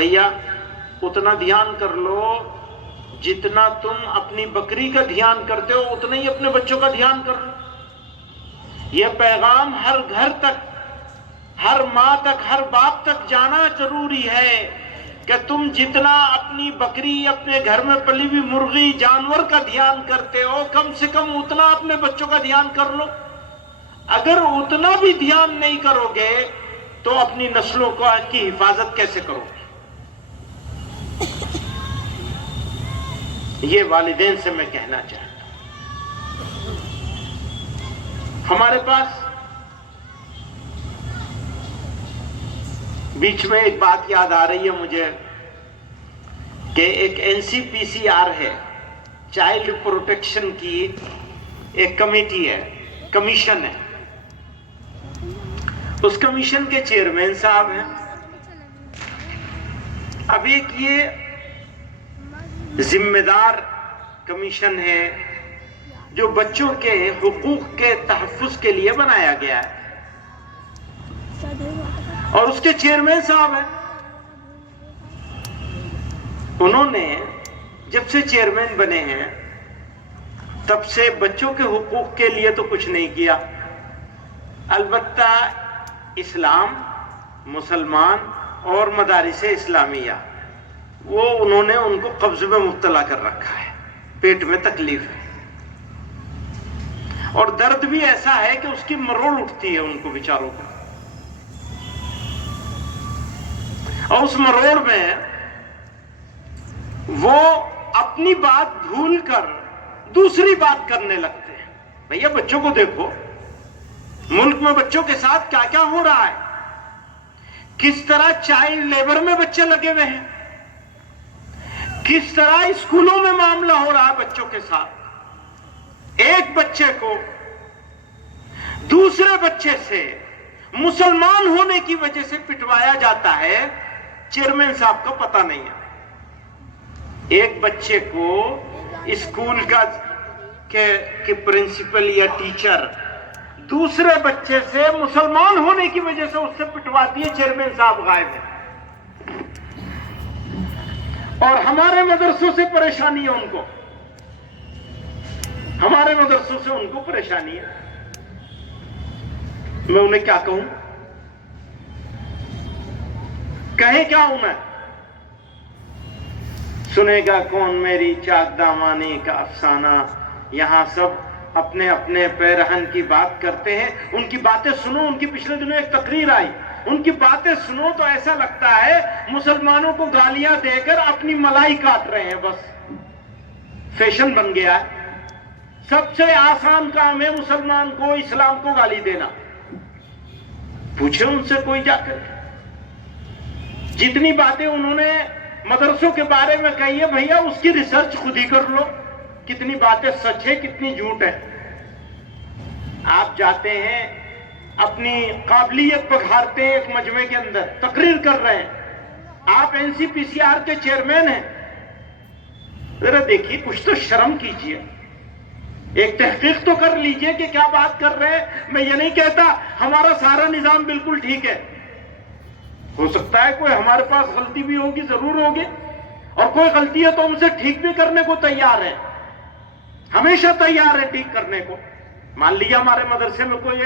بھیا اتنا دھیان کر لو جتنا تم اپنی بکری کا دھیان کرتے ہو اتنا ہی اپنے بچوں کا دھیان کر لو. یہ پیغام ہر گھر تک، ہر ماں تک، ہر باپ تک جانا ضروری ہے کہ تم جتنا اپنی بکری، اپنے گھر میں پلی ہوئی مرغی، جانور کا دھیان کرتے ہو کم سے کم اتنا اپنے بچوں کا دھیان کر لو. اگر اتنا بھی دھیان نہیں کرو گے تو اپنی نسلوں کی حفاظت کیسے کرو گے؟ یہ والدین سے میں کہنا چاہتا ہوں. ہمارے پاس بیچ میں ایک بات یاد آ رہی ہے مجھے کہ ایک NCPCR ہے، چائلڈ پروٹیکشن کی ایک کمیٹی ہے، کمیشن ہے. اس کمیشن کے چیئرمین صاحب ہیں. اب ایک یہ ذمہ دار کمیشن ہے جو بچوں کے حقوق کے تحفظ کے لیے بنایا گیا ہے، اور اس کے چیئرمین صاحب ہیں. انہوں نے جب سے چیئرمین بنے ہیں تب سے بچوں کے حقوق کے لیے تو کچھ نہیں کیا. البتہ اسلام، مسلمان اور مدارس اسلامیہ وہ انہوں نے ان کو قبض میں مبتلا کر رکھا ہے. پیٹ میں تکلیف ہے اور درد بھی ایسا ہے کہ اس کی مروڑ اٹھتی ہے ان کو بیچاروں کو. اور اس مروڑ میں وہ اپنی بات بھول کر دوسری بات کرنے لگتے ہیں. بھیا بچوں کو دیکھو، ملک میں بچوں کے ساتھ کیا کیا ہو رہا ہے، کس طرح چائلڈ لیبر میں بچے لگے ہوئے ہیں، کس طرح اسکولوں میں معاملہ ہو رہا ہے بچوں کے ساتھ. ایک بچے کو دوسرے بچے سے مسلمان ہونے کی وجہ سے پٹوایا جاتا ہے، چیئرمین صاحب کا پتہ نہیں ہے. ایک بچے کو اسکول کا کہ پرنسپل یا ٹیچر دوسرے بچے سے مسلمان ہونے کی وجہ سے اس سے پٹواتی ہے، چیئرمین صاحب غائب ہے. اور ہمارے مدرسوں سے پریشانی ہے ان کو، ہمارے مدرسوں سے ان کو پریشانی ہے. میں انہیں کیا کہوں؟ کہیں کیا ہوں میں؟ سنے گا کون میری چاک دامانی کا افسانہ، یہاں سب اپنے اپنے پیرہن کی بات کرتے ہیں. ان کی باتیں سنو. ان کی پچھلے دنوں ایک تقریر آئی، ان کی باتیں سنو تو ایسا لگتا ہے مسلمانوں کو گالیاں دے کر اپنی ملائی کاٹ رہے ہیں. بس فیشن بن گیا ہے. سب سے آسان کام ہے مسلمان کو اسلام کو گالی دینا. پوچھے ان سے کوئی جا کر، جتنی باتیں انہوں نے مدرسوں کے بارے میں کہی ہے بھیا اس کی ریسرچ خود ہی کر لو، کتنی باتیں سچ ہے کتنی جھوٹ ہے. آپ جاتے ہیں اپنی قابلیت بکھارتے ہیں، ایک مجمع کے اندر تقریر کر رہے ہیں، آپ NCPCR کے چیئرمین ہیں، ذرا دیکھیے کچھ تو شرم کیجیے، ایک تحقیق تو کر لیجئے کہ کیا بات کر رہے ہیں. میں یہ نہیں کہتا ہمارا سارا نظام بالکل ٹھیک ہے، ہو سکتا ہے کوئی ہمارے پاس غلطی بھی ہوگی، ضرور ہوگی، اور کوئی غلطی ہے تو ہم سے ٹھیک بھی کرنے کو تیار ہے، ہمیشہ تیار ہے ٹھیک کرنے کو. مان لیجیے ہمارے مدرسے میں کوئی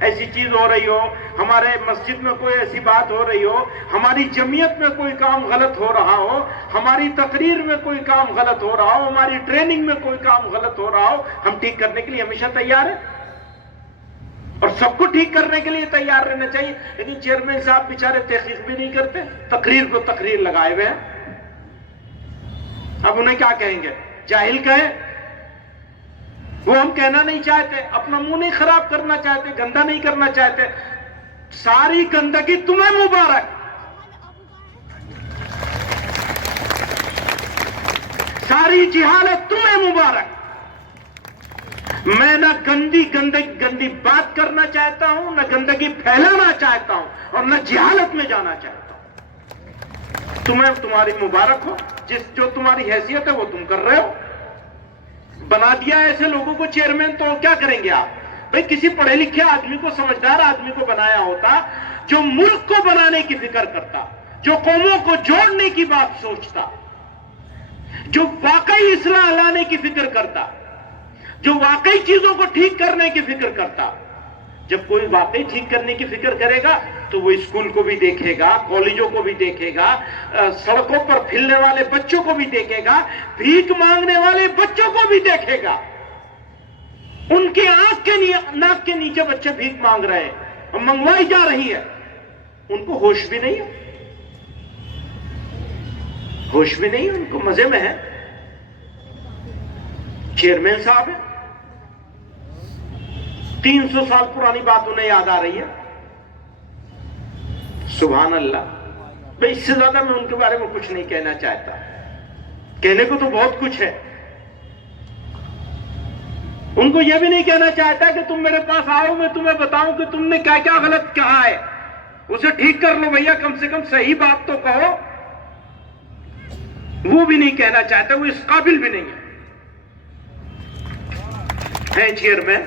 ایسی چیز ہو رہی ہو، ہمارے مسجد میں کوئی ایسی بات ہو رہی ہو، ہماری جمعیت میں کوئی کام غلط ہو رہا ہو، ہماری تقریر میں کوئی کام غلط ہو رہا ہو، ہماری ٹریننگ میں کوئی کام غلط ہو رہا ہو، ہم ٹھیک کرنے کے لیے ہمیشہ تیار ہیں اور سب کو ٹھیک کرنے کے لیے تیار رہنا چاہیے. لیکن چیئرمین صاحب بیچارے تحقیق بھی نہیں کرتے، تقریر کو تقریر لگائے ہوئے ہیں. اب انہیں کیا کہیں گے؟ جاہل کہیں؟ وہ ہم کہنا نہیں چاہتے، اپنا منہ نہیں خراب کرنا چاہتے، گندا نہیں کرنا چاہتے. ساری گندگی تمہیں مبارک، ساری جہالت تمہیں مبارک. میں نہ گندی بات کرنا چاہتا ہوں، نہ گندگی پھیلانا چاہتا ہوں، اور نہ جہالت میں جانا چاہتا ہوں. تمہیں تمہاری مبارک ہو، جو تمہاری حیثیت ہے وہ تم کر رہے ہو. بنا دیا ایسے لوگوں کو چیئرمین، تو کیا کریں گے آپ؟ بھئی کسی پڑھے لکھے آدمی کو، سمجھدار آدمی کو بنایا ہوتا جو ملک کو بنانے کی فکر کرتا، جو قوموں کو جوڑنے کی بات سوچتا، جو واقعی اصلاح لانے کی فکر کرتا، جو واقعی چیزوں کو ٹھیک کرنے کی فکر کرتا. جب کوئی واقعی ٹھیک کرنے کی فکر کرے گا تو وہ اسکول کو بھی دیکھے گا، کالجوں کو بھی دیکھے گا، سڑکوں پر پھرنے والے بچوں کو بھی دیکھے گا، بھیک مانگنے والے بچوں کو بھی دیکھے گا. ان کی آنکھ کے ناک کے نیچے بچے بھیک مانگ رہے ہیں اور منگوائی جا رہی ہے. ان کو ہوش بھی نہیں ہے، ہوش بھی نہیں ہے، ان کو مزے میں ہے. چیئرمین صاحب ہیں، 300 سال پرانی بات انہیں یاد آ رہی ہے. سبحان اللہ. بھئی اس سے زیادہ میں ان کے بارے میں کچھ نہیں کہنا چاہتا. کہنے کو تو بہت کچھ ہے. ان کو یہ بھی نہیں کہنا چاہتا کہ تم میرے پاس آؤ، میں تمہیں بتاؤں کہ تم نے کیا کیا غلط کہا ہے، اسے ٹھیک کر لو بھیا، کم سے کم صحیح بات تو کہو. وہ بھی نہیں کہنا چاہتا، وہ اس قابل بھی نہیں ہے چیئرمین.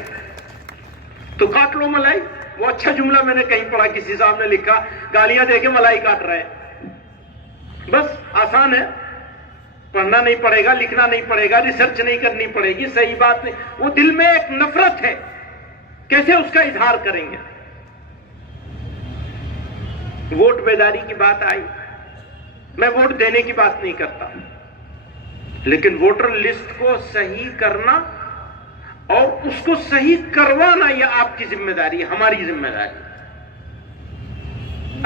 تو کاٹ لو ملائی. وہ اچھا جملہ میں نے کہیں پڑھا، کسی صاحب نے لکھا گالیاں دے کے ملائی کاٹ رہے ہیں. بس آسان ہے، پڑھنا نہیں پڑے گا، لکھنا نہیں پڑے گا، ریسرچ نہیں کرنی پڑے گی، صحیح بات نہیں. وہ دل میں ایک نفرت ہے، کیسے اس کا اظہار کریں گے؟ ووٹ بیداری کی بات آئی، میں ووٹ دینے کی بات نہیں کرتا، لیکن ووٹر لسٹ کو صحیح کرنا اور اس کو صحیح کروانا یہ آپ کی ذمہ داری ہے، ہماری ذمہ داری.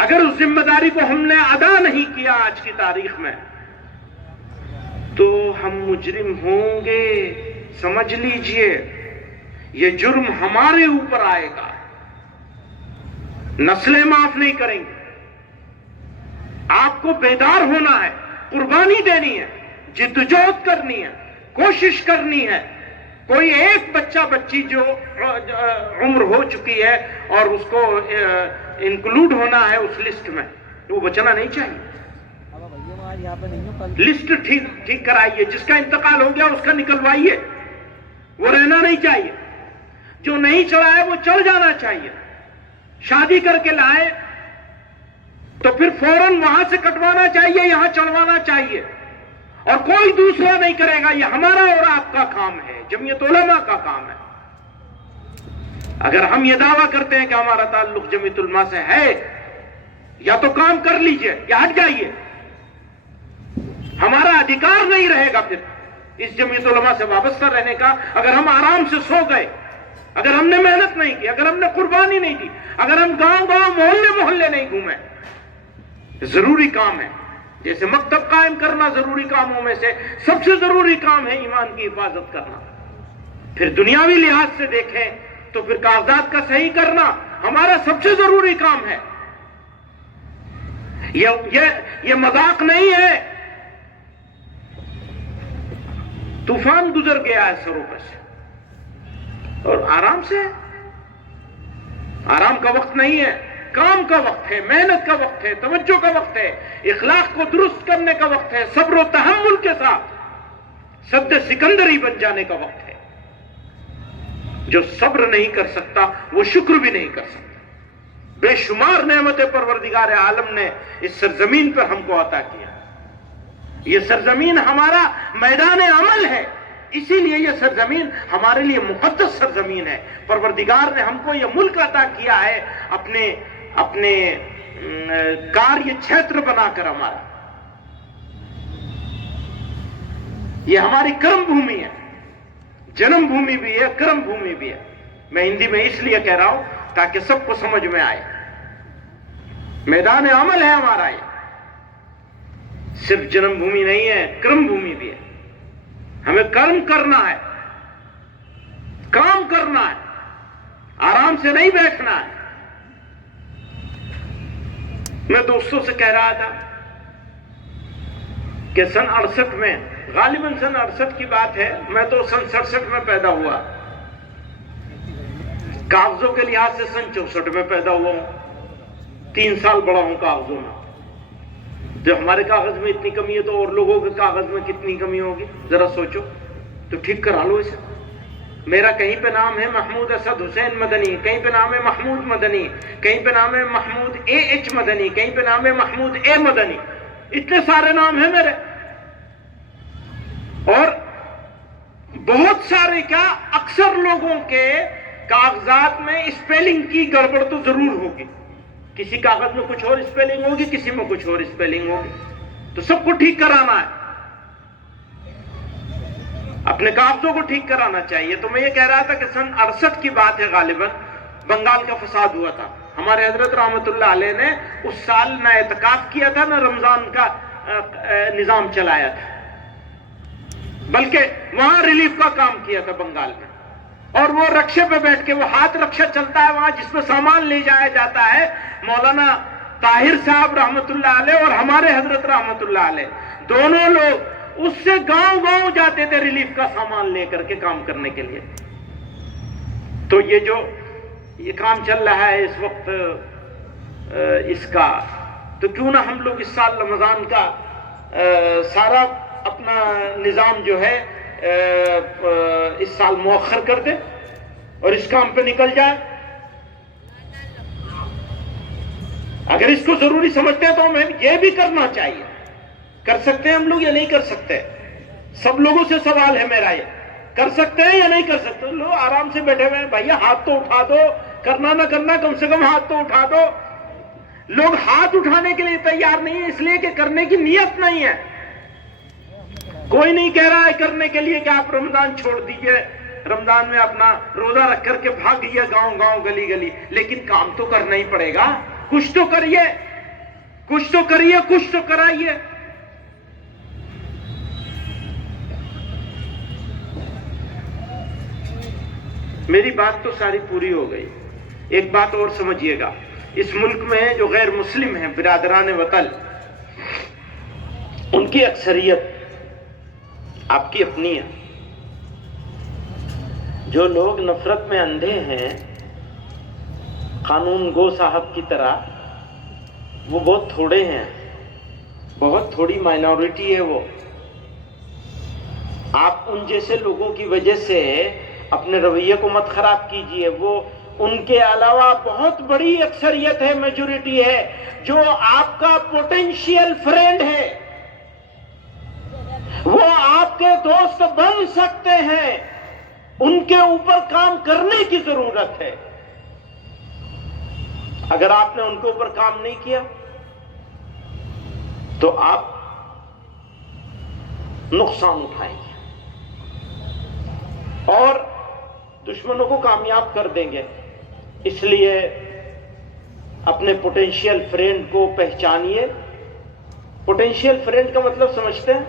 اگر اس ذمہ داری کو ہم نے ادا نہیں کیا آج کی تاریخ میں تو ہم مجرم ہوں گے. سمجھ لیجئے یہ جرم ہمارے اوپر آئے گا، نسلیں معاف نہیں کریں گے. آپ کو بیدار ہونا ہے، قربانی دینی ہے، جدوجہد کرنی ہے، کوشش کرنی ہے. کوئی ایک بچہ بچی جو عمر ہو چکی ہے اور اس کو انکلوڈ ہونا ہے اس لسٹ میں، وہ بچنا نہیں چاہیے. لسٹ ٹھیک کرائیے، جس کا انتقال ہو گیا اس کا نکلوائیے، وہ رہنا نہیں چاہیے. جو نہیں چڑھا ہے وہ چڑھ جانا چاہیے. شادی کر کے لائے تو پھر فوراً وہاں سے کٹوانا چاہیے، یہاں چڑھوانا چاہیے، اور کوئی دوسرا نہیں کرے گا. یہ ہمارا اور آپ کا کام ہے، جمعیت علماء کا کام ہے. اگر ہم یہ دعویٰ کرتے ہیں کہ ہمارا تعلق جمعیت علماء سے ہے، یا تو کام کر لیجئے یا ہٹ جائیے. ہمارا ادھیکار نہیں رہے گا پھر اس جمعیت علماء سے وابستہ رہنے کا. اگر ہم آرام سے سو گئے، اگر ہم نے محنت نہیں کی، اگر ہم نے قربانی نہیں دی، اگر ہم گاؤں گاؤں محلے محلے نہیں گھومے. ضروری کام ہے، جیسے مکتب قائم کرنا ضروری کاموں میں سے سب سے ضروری کام ہے ایمان کی حفاظت کرنا. پھر دنیاوی لحاظ سے دیکھیں تو پھر کاغذات کا صحیح کرنا ہمارا سب سے ضروری کام ہے. یہ مذاق نہیں ہے. طوفان گزر گیا ہے سروں پر سے، اور آرام سے، آرام کا وقت نہیں ہے، کام کا وقت ہے، محنت کا وقت ہے، توجہ کا وقت ہے، اخلاق کو درست کرنے کا وقت ہے، صبر و تحمل کے ساتھ سد سکندری بن جانے کا وقت ہے. جو صبر نہیں کر سکتا وہ شکر بھی نہیں کر سکتا. بے شمار نعمتیں پروردگار عالم نے اس سرزمین پر ہم کو عطا کیا. یہ سرزمین ہمارا میدان عمل ہے، اسی لیے یہ سرزمین ہمارے لیے مقدس سرزمین ہے. پروردگار نے ہم کو یہ ملک عطا کیا ہے اپنے کاریہ چھیتر بنا کر. ہمارا یہ ہماری کرم بھومی ہے، جنم بھومی بھی ہے، کرم بھومی بھی ہے. میں ہندی میں اس لیے کہہ رہا ہوں تاکہ سب کو سمجھ میں آئے. میدان عمل ہے ہمارا، یہ صرف جنم بھومی نہیں ہے، کرم بھومی بھی ہے. ہمیں کرم کرنا ہے، کام کرنا ہے، آرام سے نہیں بیٹھنا ہے. میں دوستوں سے کہہ رہا تھا کہ سن 68 میں، غالباً سن 68 کی بات ہے، میں تو سن 67 میں پیدا ہوا، کاغذوں کے لحاظ سے سن 64 میں پیدا ہوا ہوں. 3 سال بڑا ہوں کاغذوں میں. جب ہمارے کاغذ میں اتنی کمی ہے تو اور لوگوں کے کاغذ میں کتنی کمی ہوگی؟ ذرا سوچو تو ٹھیک کرا لو اسے. میرا کہیں پہ نام ہے محمود اسد حسین مدنی، کہیں پہ نام ہے محمود مدنی، کہیں پہ نام ہے محمود ایچ مدنی، کہیں پہ نام ہے محمود اے مدنی، اتنے سارے نام ہیں میرے. اور بہت سارے کیا اکثر لوگوں کے کاغذات میں اسپیلنگ کی گڑبڑ تو ضرور ہوگی. کسی کاغذ میں کچھ اور اسپیلنگ ہوگی، کسی میں کچھ اور اسپیلنگ ہوگی، تو سب کو ٹھیک کرانا ہے، اپنے کاغذوں کو ٹھیک کرانا چاہیے. تو میں یہ کہہ رہا تھا کہ سن 68 کی بات ہے غالباً، بنگال کا فساد ہوا تھا. ہمارے حضرت رحمت اللہ علیہ نے اس سال نہ اعتکاف کیا تھا، نہ رمضان کا نظام چلایا تھا، بلکہ وہاں ریلیف کا کام کیا تھا بنگال میں. اور وہ رکشے پہ بیٹھ کے، وہ ہاتھ رکشہ چلتا ہے وہاں جس پہ سامان لے جایا جاتا ہے، مولانا طاہر صاحب رحمت اللہ علیہ اور ہمارے حضرت رحمت اللہ علیہ دونوں لوگ اس سے گاؤں گاؤں جاتے تھے ریلیف کا سامان لے کر کے کام کرنے کے لیے. تو یہ جو یہ کام چل رہا ہے اس وقت اس کا، تو کیوں نہ ہم لوگ اس سال رمضان کا سارا اپنا نظام جو ہے اس سال مؤخر کر دیں اور اس کام پہ نکل جائے. اگر اس کو ضروری سمجھتے ہیں تو ہمیں یہ بھی کرنا چاہیے. کر سکتے ہیں ہم لوگ یا نہیں کر سکتے؟ سب لوگوں سے سوال ہے میرا، یہ کر سکتے ہیں یا نہیں کر سکتے؟ لوگ آرام سے بیٹھے ہوئے ہیں، بھائی ہاتھ تو اٹھا دو، کرنا نہ کرنا کم سے کم ہاتھ تو اٹھا دو. لوگ ہاتھ اٹھانے کے لیے تیار نہیں ہے، اس لیے کہ کرنے کی نیت نہیں ہے. کوئی نہیں کہہ رہا ہے کرنے کے لیے کہ آپ رمضان چھوڑ دیجئے، رمضان میں اپنا روزہ رکھ کر کے بھاگیے گاؤں گاؤں گلی گلی، لیکن کام تو کرنا ہی پڑے گا. کچھ تو کریے، کچھ تو کریے، کچھ تو کرائیے. میری بات تو ساری پوری ہو گئی. ایک بات اور سمجھیے گا، اس ملک میں جو غیر مسلم ہیں برادران وطن، ان کی اکثریت آپ کی اپنی ہے. جو لوگ نفرت میں اندھے ہیں قانون گو صاحب کی طرح، وہ بہت تھوڑے ہیں، بہت تھوڑی مائنورٹی ہے وہ. آپ ان جیسے لوگوں کی وجہ سے اپنے رویے کو مت خراب کیجئے. وہ ان کے علاوہ بہت بڑی اکثریت ہے، میجورٹی ہے، جو آپ کا پوٹینشیل فرینڈ ہے، وہ آپ کے دوست بن سکتے ہیں. ان کے اوپر کام کرنے کی ضرورت ہے. اگر آپ نے ان کے اوپر کام نہیں کیا تو آپ نقصان اٹھائیں گے اور دشمنوں کو کامیاب کر دیں گے. اس لیے اپنے پوٹینشیل فرینڈ کو پہچانیے. پوٹینشیل فرینڈ کا مطلب سمجھتے ہیں؟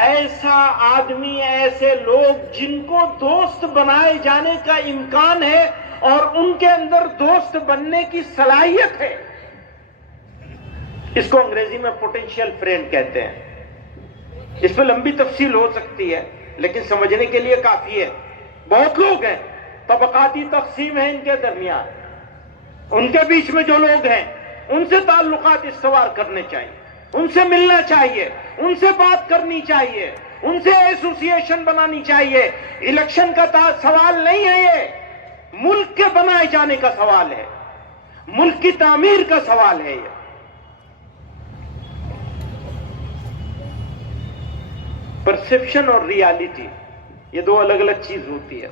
ایسا آدمی، ایسے لوگ جن کو دوست بنائے جانے کا امکان ہے اور ان کے اندر دوست بننے کی صلاحیت ہے. اس کو انگریزی میں پوٹینشیل فرینڈ کہتے ہیں. اس پہ لمبی تفصیل ہو سکتی ہے لیکن سمجھنے کے لیے کافی ہے. بہت لوگ ہیں، طبقاتی تقسیم ہے ان کے درمیان، ان کے بیچ میں جو لوگ ہیں ان سے تعلقات استوار کرنے چاہیے، ان سے ملنا چاہیے، ان سے بات کرنی چاہیے، ان سے ایسوسی ایشن بنانی چاہیے. الیکشن کا سوال نہیں ہے، یہ ملک کے بنائے جانے کا سوال ہے، ملک کی تعمیر کا سوال ہے. یہ پرسپشن اور ریالٹی یہ دو الگ الگ چیز ہوتی ہے.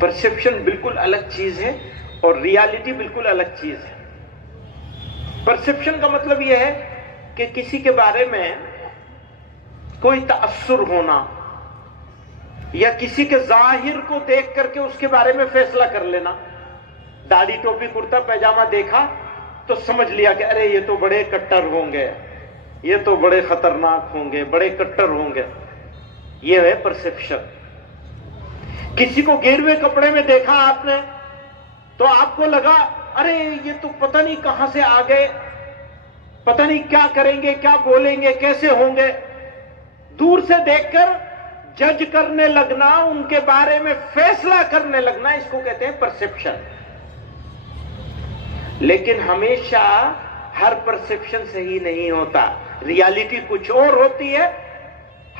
پرسپشن بالکل الگ چیز ہے اور ریالٹی بالکل الگ چیز ہے. پرسپشن کا مطلب یہ ہے کہ کسی کے بارے میں کوئی تاثر ہونا یا کسی کے ظاہر کو دیکھ کر کے اس کے بارے میں فیصلہ کر لینا. داڑھی ٹوپی کرتا پیجامہ دیکھا تو سمجھ لیا کہ ارے یہ تو بڑے کٹر ہوں گے، یہ تو بڑے خطرناک ہوں گے، بڑے کٹر ہوں گے. یہ ہے پرسپشن. کسی کو گیروے کپڑے میں دیکھا آپ نے تو آپ کو لگا ارے یہ تو پتہ نہیں کہاں سے آ گئے، پتہ نہیں کیا کریں گے، کیا بولیں گے، کیسے ہوں گے. دور سے دیکھ کر جج کرنے لگنا، ان کے بارے میں فیصلہ کرنے لگنا، اس کو کہتے ہیں پرسپشن. لیکن ہمیشہ ہر پرسپشن صحیح نہیں ہوتا. ریالٹی کچھ اور ہوتی ہے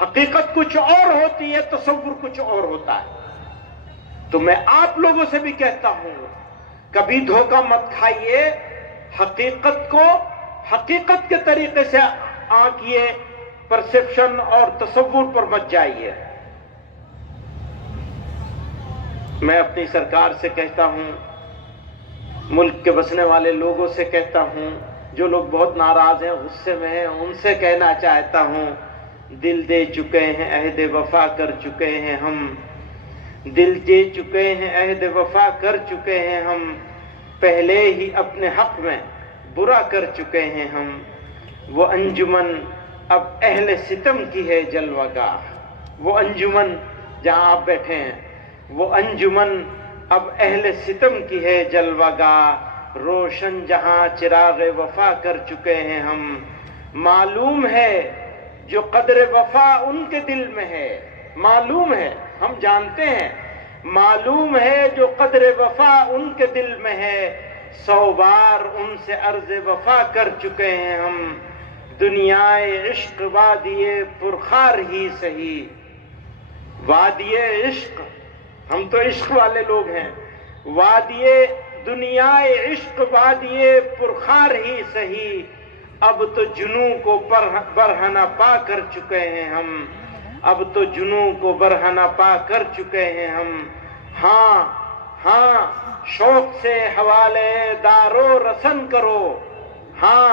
حقیقت کچھ اور ہوتی ہے، تصور کچھ اور ہوتا ہے۔ تو میں آپ لوگوں سے بھی کہتا ہوں، کبھی دھوکہ مت کھائیے، حقیقت کو حقیقت کے طریقے سے آنکھیے، پرسپشن اور تصور پر مت جائیے۔ میں اپنی سرکار سے کہتا ہوں، ملک کے بسنے والے لوگوں سے کہتا ہوں، جو لوگ بہت ناراض ہیں، غصے میں ہیں، ان سے کہنا چاہتا ہوں، دل دے چکے ہیں، عہد وفا کر چکے ہیں ہم، دل دے چکے ہیں، عہد وفا کر چکے ہیں ہم، پہلے ہی اپنے حق میں برا کر چکے ہیں ہم۔ وہ انجمن اب اہل ستم کی ہے جلوہ گاہ، وہ انجمن جہاں آپ بیٹھے ہیں، وہ انجمن اب اہل ستم کی ہے جلوہ گاہ، روشن جہاں چراغ وفا کر چکے ہیں ہم۔ معلوم ہے جو قدر وفا ان کے دل میں ہے، معلوم ہے، ہم جانتے ہیں، معلوم ہے جو قدر وفا ان کے دل میں ہے، 100 بار ان سے عرض وفا کر چکے ہیں ہم۔ دنیائے عشق وادی پرخار ہی سہی، وادی عشق، ہم تو عشق والے لوگ ہیں، وادی دنیائے عشق وادی پرخار ہی سہی، اب تو جنوں کو برہنہ پا کر چکے ہیں ہم، اب تو جنوں کو برہنہ پا کر چکے ہیں ہم۔ ہاں ہاں شوق سے حوالے دارو رسن کرو، ہاں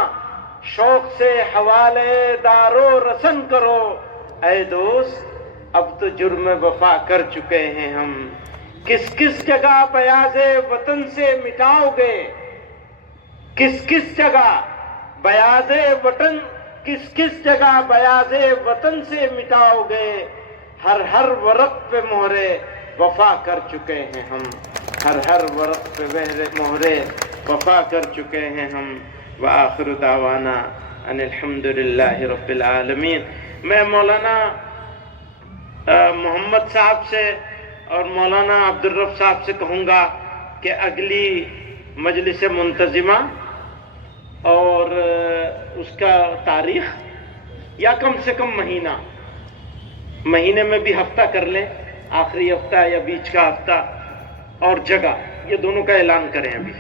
شوق سے حوالے دارو رسن کرو، اے دوست اب تو جرم وفا کر چکے ہیں ہم۔ کس کس جگہ بیاض وطن سے مٹاؤ گے، کس کس جگہ بیاض وطن، کس کس جگہ بیاض وطن سے مٹاؤ گے، ہر ہر ورق پہ مہرے وفا کر چکے ہیں ہم، ہر ہر ورق پہ مہرے وفا کر چکے ہیں ہم۔ وآخر دعوانا ان الحمدللہ رب العالمین۔ میں مولانا محمد صاحب سے اور مولانا عبدالرب صاحب سے کہوں گا کہ اگلی مجلس منتظمہ اور اس کا تاریخ یا کم سے کم مہینے میں بھی ہفتہ کر لیں، آخری ہفتہ یا بیچ کا ہفتہ، اور جگہ، یہ دونوں کا اعلان کریں ابھی۔